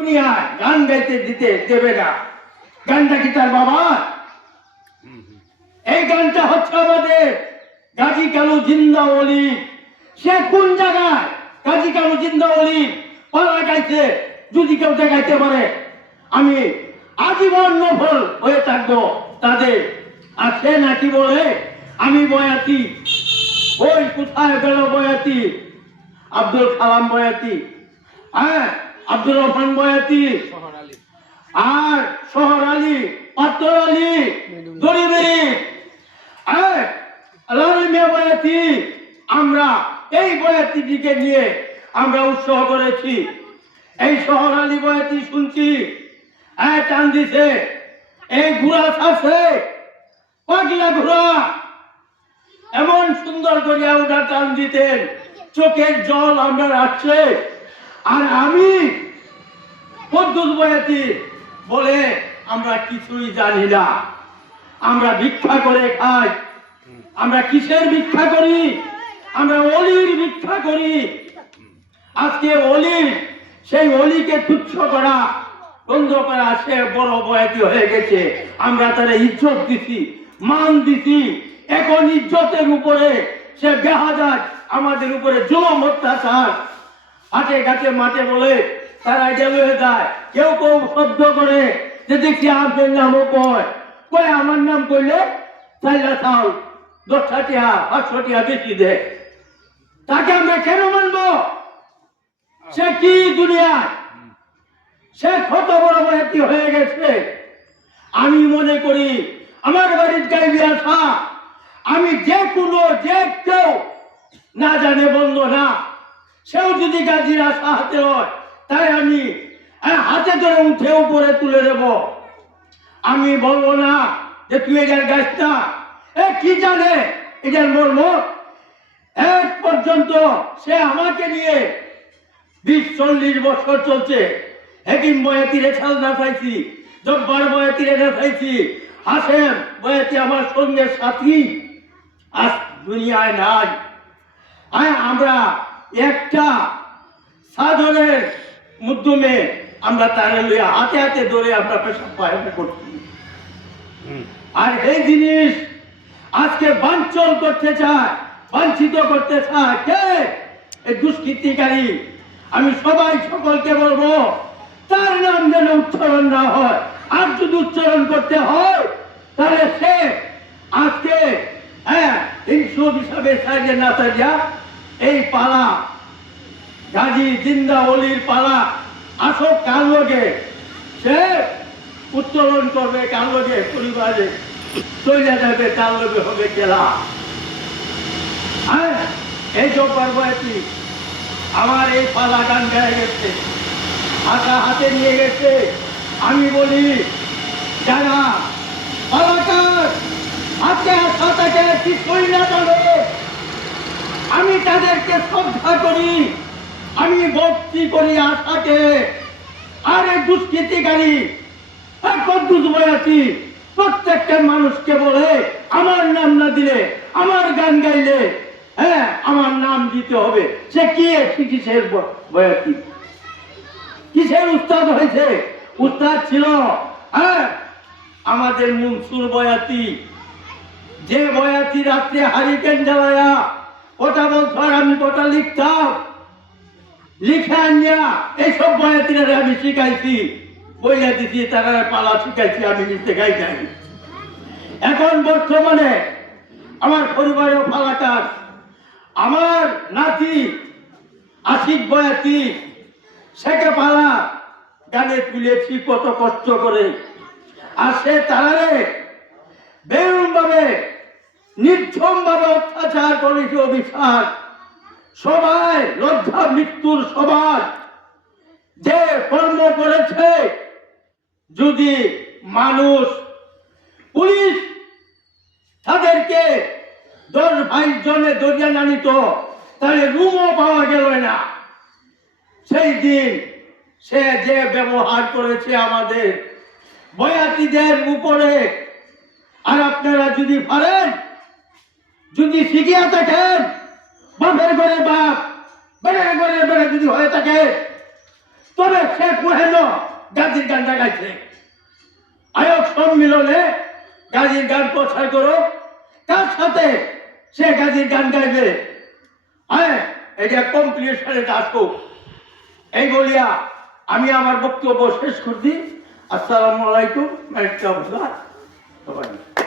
দুনিয়ায় গান গাইতে দিতে দেবে না। গানটা কি তার বাবা? এই গানটা হচ্ছে আমাদের গাজী কালু জিন্দা ওলি। সে কোন জায়গায় গাজী কালু জিন্দা ওলি পালা গাইছে? যদি কেউ গাইতে পারে আমি আজীবন নফল হয়ে থাকবো তাদের। আর সে নাকি বলে আমি বয়াতি। ওই কোথায় গেল বয়াতি? আব্দুল কালাম বয়াতি, হ্যাঁ আব্দুর রহমান বয়াতি, আর শহর আলী, পাত্তর আলী, দরিবেরি, বয়াতি। আমরা এই বয়াতিটিকে নিয়ে আমরা উৎসাহ করেছি। এই শহর আলী বয়াতি শুনছি টান দিছে, এই ঘোড়া ছাড়ছে, পাগলা ঘোড়া এমন সুন্দর করিয়া ওটা টান দিতেন, চোখের জল আমরা রাখছে। আর আমি পদ্মুত বয়াতি বলে আমরা কিছুই জানি না, আমরা ভিক্ষা করে খাই। আমরা কিসের ভিক্ষা করি? আমরা অলির ভিক্ষা করি। আজকে অলি, সেই অলিকে তুচ্ছ করা বন্ধ করা, সে বড় বয়াতি হয়ে গেছে। আমরা তারা ইজ্জত দিছি, মান দিছি। এখন ইজ্জতের উপরে সে বেহাজার আমাদের উপরে জুলুম অত্যাচার। হাটে ঘাটে মাঠে বলে তারা গেল হয়ে যায়। কেউ কেউ শব্দ করে যে দেখি আপনার নামও কয়, কয় আমার নাম কইলে চাইলা চাল 10 টাকা 500 টাকা বেশি দেয়। তাকে আমরা কেন মানব? সে কি দুনিয়ায়? সে কত বড় বয়াতি হয়ে গেছে। আমি মনে করি আমার বাড়ির গাইবি আসা, আমি যে কোনো যে কেউ না জানে বললো না, সেও যদি গাজীর আশা হাতে হয়, তাই আমি হাতে ধরে উঠে উপরে তুলে দেব। আমি বলবো না যে তুই এটার গাছ না, কি জানে এটার মর্ম। এক পর্যন্ত সে আমাকে নিয়ে 20-40 বছর চলছে। হেকিম বয়াতিরে ছালনা পাইছি, জব্বার বয়াতিরে পাইছি, হাসেম বয়াতি আমার সঙ্গে সাথী আজ দুনিয়ায় নাই। আমরা একটা সাধনের মাধ্যমে আমরা তার হাতে হাতে ধরে আমরা পেশাব পায়খানা করছি। আর এই জিনিস আজকে বাঞ্ছন করতে চায়, বাঞ্ছিত করতে চায় কে? এই দুষ্কৃতিকারী। আমি সবাই সকলকে বলবো তার নাম যেন উচ্চারণ না হয়। আর যদি উচ্চারণ করতে হয় তাহলে সে আজকে হিংসু হিসাবে সারিয়ে না সারিয়া এই পালা গাজী জিন্দা ওলির পালা আসক কার লগে সে উত্তোলন করবে, কার লগে পরিবারে চলে যাবে, তার লগে হবে খেলা। এই জব্বার বয়াতি আমার এই পালা গান গায়ে গেছে, হাতা হাতে নিয়ে গেছে। আমি বলি যারা পালাকার হাতে হাতাকে কিছুই না জানে, আমি তাদেরকে শ্রদ্ধা করি, আমি ভক্তি করি আশাকে। আর এই দুষ্কৃতিকারী কদ্দুস বয়াতি প্রত্যেকটা মানুষকে বলে আমার নাম না দিলে, আমার গান গাইলে আমার নাম দিতে হবে। সে কি কিসের বয়াতি, কিসের উস্তাদ হয়েছে? উস্তাদ ছিল আমাদের মনসুর বয়াতি। যে বয়াতি রাত্রে হারিকেন জ্বালায়া কথা বলতো, আর আমি কথা লিখতাম, লিখে আনিয়া এইসব বয়াতিরা আমি শিখাইছি, বইয়া দিছি, তারা পালা শিখাইছি, আমি নিচে গাই যাই। এখন বর্তমানে আমার পরিবারেও পালাকার, আমার নাতি আশিক বয়াতি, সেকে পালা গানে তুলেছি কত কষ্ট করে। আর সে তারারে বেরুম ভাবে নির্ঝম ভাবে অত্যাচার করেছে, অভিশাপ। সবাই লজ্জা মৃত্যুর সবার যে কর্ম করেছে, যদি মানুষ পুলিশ তাদেরকে 10 ভাই জনে দরিয়া না নিত তাহলে রুমও পাওয়া গেল না। সেই দিন সে যে ব্যবহার করেছে আমাদের বয়াতিদের উপরে। আর আপনারা যদি পারেন, যদি শিখিয়া থাকেন, বাপের ঘরে বাপ, বেড়ের ঘরে বেড়ে যদি হয়ে থাকে, তবে সে কোহেন গাজীর গানটা গাইছে। আয়োগ সম্মিলনে গাজীর গান প্রচার করো, তার সাথে সে গাজীর গান গাইবে। হ্যাঁ, এটা কম্পিটিশনে আসুক। এই বলিয়া আমি আমার বক্তব্য শেষ করছি। আসসালামু আলাইকুম।